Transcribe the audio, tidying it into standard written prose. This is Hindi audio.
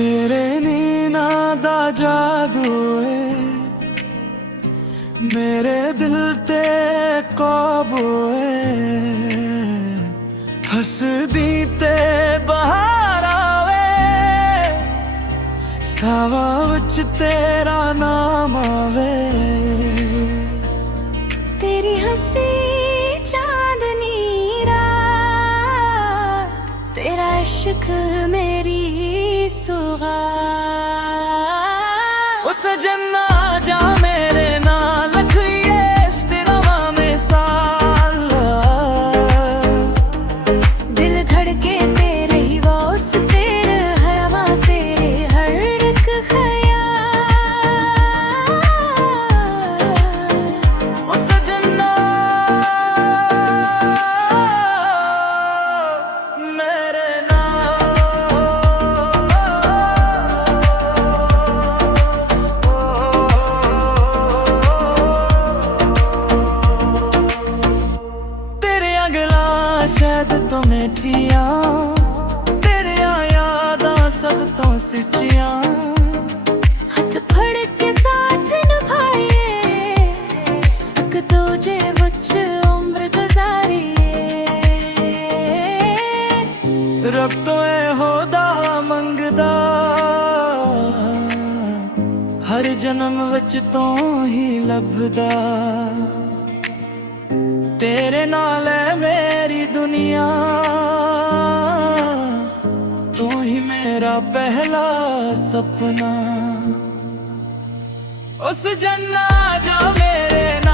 तेरे नीना दा जादू है मेरे दिल ते काबू है। हसदी ते बहार आवे सावा विच तेरा नाम आवे। तेरी हंसी चांदनी रात, तेरा इश्क मेरी सुगात। ओ सजना जा मेरे नाल लखिए तेरा में साल। दिल धड़के तेरे ही वास तेरे हवा तेरे हर एक ख्याल। ओ सजना मेरे शायद तो मैठिया तेरे यादा सब तो सच्चिया। हाथ फड़ के साथ निभाइए एक दूजे विच उम्र गुजारिए। रब तो ए होदा मंगदा हर जन्म विच तो ही लभदा। तेरे नाल है मेरी दुनिया तू ही मेरा पहला सपना। उस जन्नत जा मेरे नाल।